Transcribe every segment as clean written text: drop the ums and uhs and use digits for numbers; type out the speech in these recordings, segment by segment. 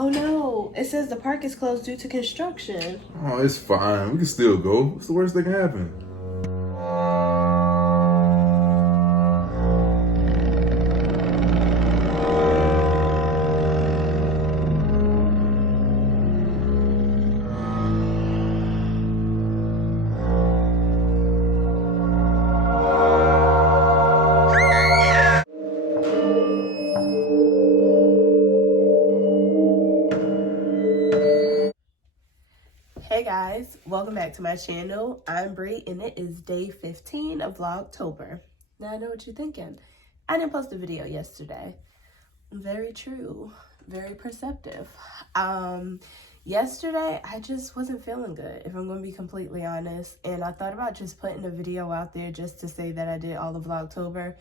Oh no, it says the park is closed due to construction. Oh, it's fine. We can still go. What's the worst that can happen? Hey guys, welcome back to my channel. I'm Bree and it is day 15 of Vlogtober. Now I know what you're thinking. I didn't post a video yesterday. Very true, very perceptive. Yesterday I just wasn't feeling good, if I'm going to be completely honest. And I thought about just putting a video out there just to say that I did all of Vlogtober.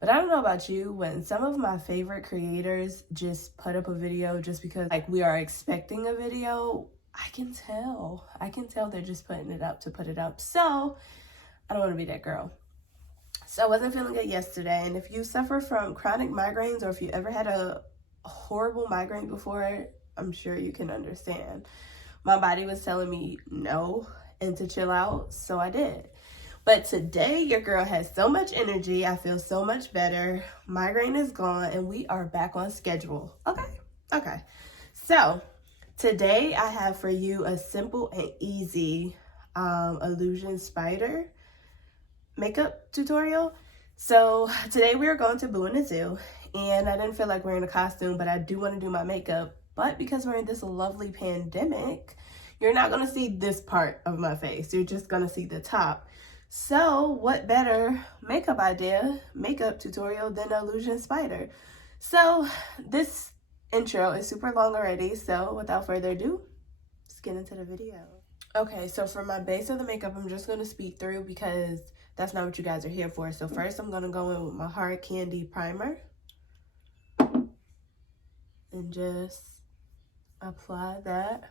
But I don't know about you, when some of my favorite creators just put up a video just because like we are expecting a video, I can tell they're just putting it up to put it up. So I don't want to be that girl. So I wasn't feeling good yesterday. And if you suffer from chronic migraines, or if you ever had a horrible migraine before, I'm sure you can understand. My body was telling me no and to chill out, so I did. But today, your girl has so much energy. I feel so much better. Migraine is gone, and we are back on schedule. Okay. So today, I have for you a simple and easy illusion spider makeup tutorial. So today, we are going to Boo in the Zoo, and I didn't feel like wearing a costume, but I do want to do my makeup. But because we're in this lovely pandemic, you're not going to see this part of my face. You're just going to see the top. So what better makeup tutorial than illusion spider? So this intro is super long already, so without further ado, let's get into the video. Okay, so for my base of the makeup, I'm just going to speed through because that's not what you guys are here for. So first I'm going to go in with my hard candy primer and just apply that.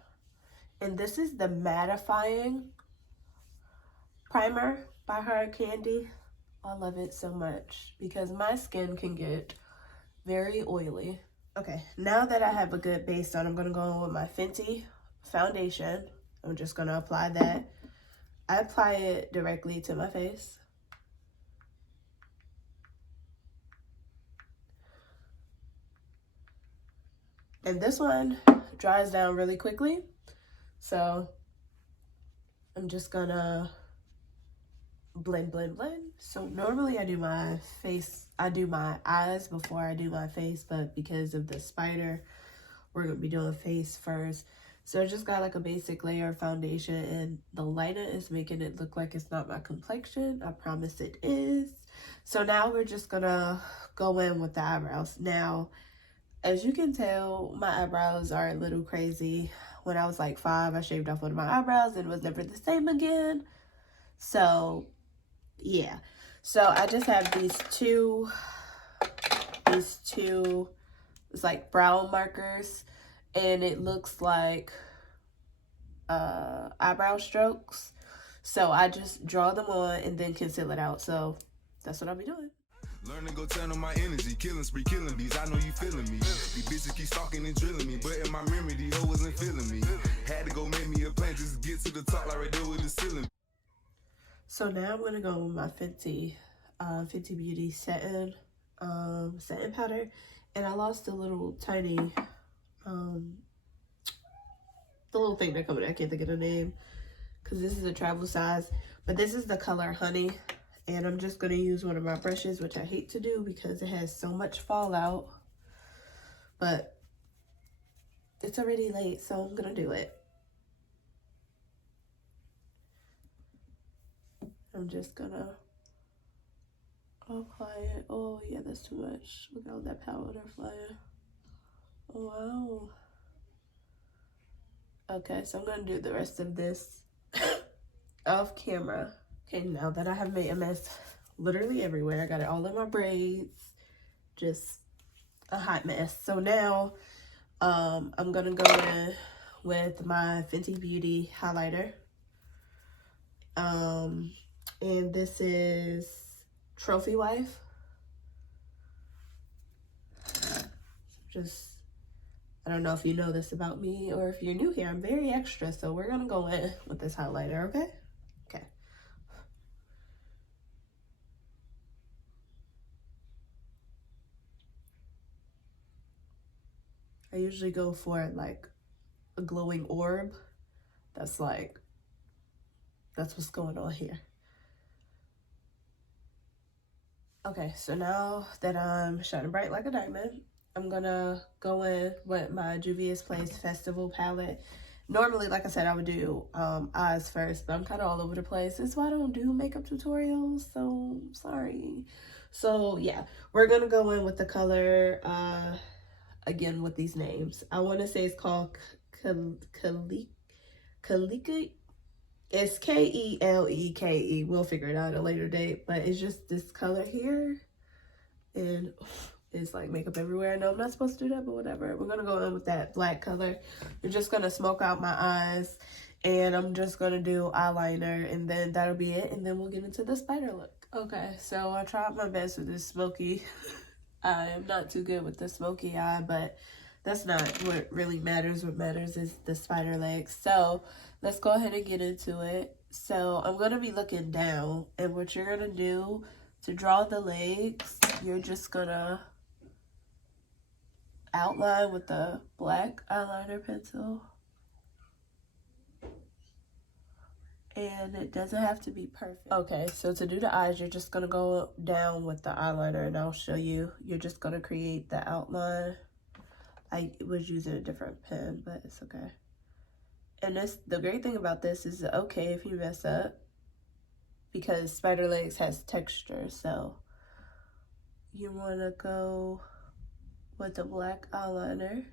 And this is the mattifying primer by Hard Candy. I love it so much because my skin can get very oily. Okay, now that I have a good base on, I'm going to go in with my Fenty foundation. I'm just going to apply that. I apply it directly to my face. And this one dries down really quickly. So I'm just going to blend. So normally I do my eyes before I do my face, but because of the spider, we're gonna be doing face first. So I just got like a basic layer of foundation, and the lighter is making it look like it's not my complexion. I promise it is. So now we're just gonna go in with the eyebrows. Now, as you can tell, my eyebrows are a little crazy. When I was like 5, I shaved off one of my eyebrows and it was never the same again. So yeah, so I just have these two, it's like brow markers, and it looks like eyebrow strokes. So I just draw them on and then conceal it out. So that's what I'll be doing. Learn to go turn on my energy, killing spree, killing bees. I know you feeling me. These bitches keep stalking and drilling me, but in my memory, these hoes wasn't feeling me. Had to go make me a plan just to get to the top, like right there with the ceiling. So now I'm gonna go with my Fenty Beauty satin powder, and I lost a little tiny the little thing that comes in. I can't think of the name because this is a travel size, but this is the color Honey, and I'm just gonna use one of my brushes, which I hate to do because it has so much fallout, but it's already late, so I'm gonna do it. I'm just gonna apply it. Oh yeah, that's too much. Look at all that powder flying. Oh wow. Okay, so I'm gonna do the rest of this off camera. Okay, now that I have made a mess literally everywhere, I got it all in my braids, just a hot mess. So now I'm gonna go in with my Fenty Beauty highlighter. And this is Trophy Wife. Just I don't know if you know this about me or if you're new here. I'm very extra, so we're gonna go in with this highlighter, okay? Okay. I usually go for like a glowing orb. That's what's going on here. Okay, so now that I'm shining bright like a diamond, I'm gonna go in with my Juvia's Place Festival palette. Normally, like I said, I would do eyes first, but I'm kind of all over the place. That's why I don't do makeup tutorials, so sorry. So yeah, we're gonna go in with the color, again with these names. I want to say it's called kelekle. It's Keleke. We'll figure it out at a later date, but it's just this color here, and it's like makeup everywhere. I know I'm not supposed to do that, but whatever. We're gonna go in with that black color. We're just gonna smoke out my eyes, and I'm just gonna do eyeliner, and then that'll be it, and then we'll get into the spider look. Okay, so I tried my best with this smoky. I am not too good with the smoky eye, but that's not what really matters. What matters is the spider legs. So let's go ahead and get into it. So I'm going to be looking down, and what you're going to do to draw the legs, you're just going to outline with the black eyeliner pencil. And it doesn't have to be perfect. Okay, so to do the eyes, you're just going to go down with the eyeliner, and I'll show you. You're just going to create the outline. I was using a different pen, but it's okay. And the great thing about this is okay if you mess up, because spider legs has texture. So you want to go with the black eyeliner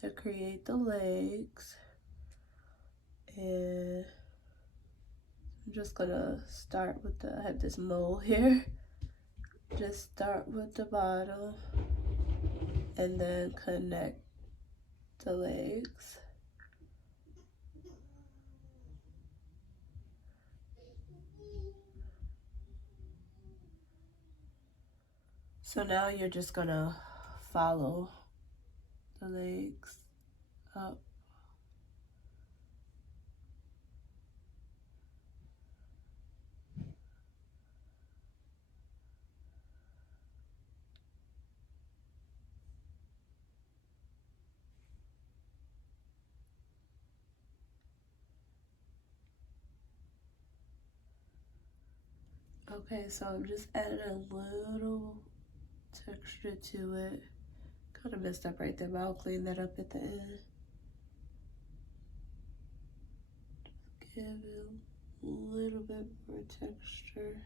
to create the legs. And I'm just gonna start with I have this mole here. Just start with the bottom and then connect the legs. So now you're just gonna follow the legs up. Okay, so I'm just adding a little texture to it. Kind of messed up right there, but I'll clean that up at the end. Just give it a little bit more texture.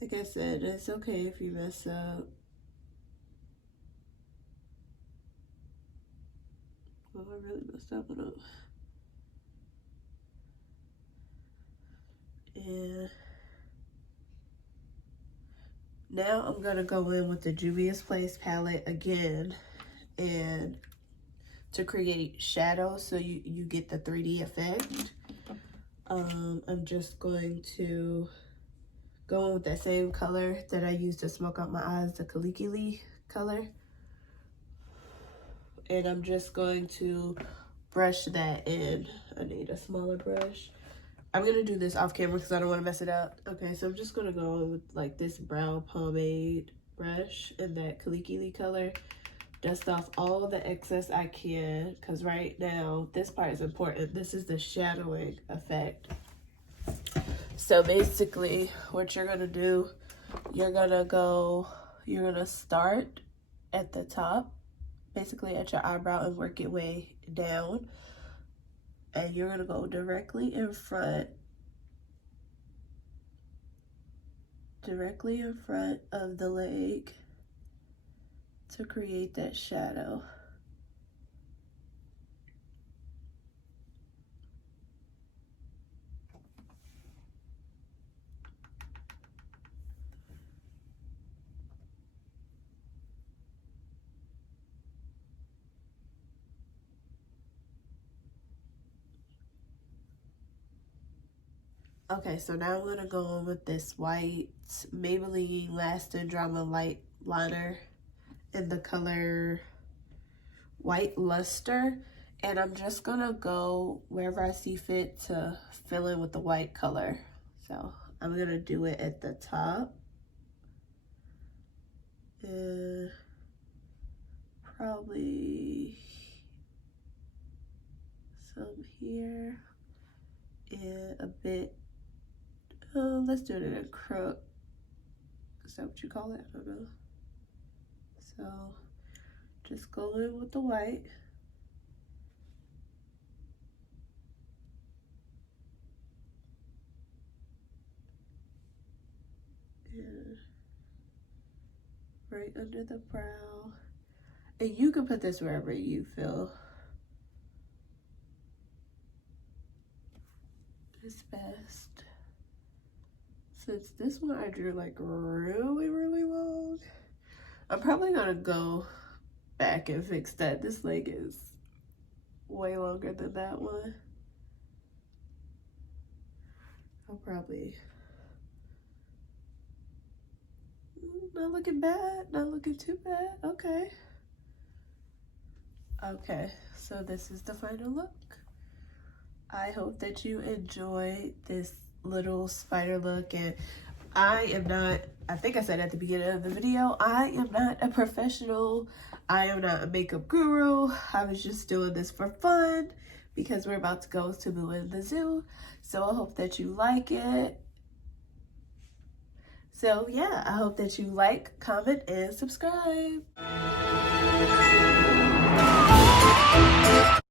Like I said, it's okay if you mess up. Well, I really messed that one up. And now I'm gonna go in with the Juvia's Place palette again, and to create shadows so you get the 3D effect. I'm just going to go in with that same color that I used to smoke out my eyes, the kelekle color. And I'm just going to brush that in. I need a smaller brush. I'm gonna do this off camera because I don't want to mess it up. Okay, so I'm just gonna go with like this brown pomade brush in that kelekle color. Dust off all the excess I can, because right now this part is important. This is the shadowing effect. So basically what you're gonna do, you're gonna start at the top, basically at your eyebrow, and work your way down. And you're gonna go directly in front of the leg to create that shadow. Okay, so now I'm gonna go in with this white Maybelline Lasting Drama Light Liner. in the color White Luster, and I'm just gonna go wherever I see fit to fill in with the white color. So I'm gonna do it at the top, and probably some here, and a bit, let's do it in a crook. Is that what you call it? I don't know. So just go in with the white. And right under the brow. And you can put this wherever you feel is best. Since this one I drew like really long, I'm probably gonna go back and fix that. This leg is way longer than that one. I'll probably, not looking bad, not looking too bad. Okay. Okay, so this is the final look. I hope that you enjoyed this little spider look, and I am not, I think I said at the beginning of the video, I am not a professional. I am not a makeup guru. I was just doing this for fun because we're about to go to Boo in the Zoo. So I hope that you like it. So yeah, I hope that you like, comment, and subscribe.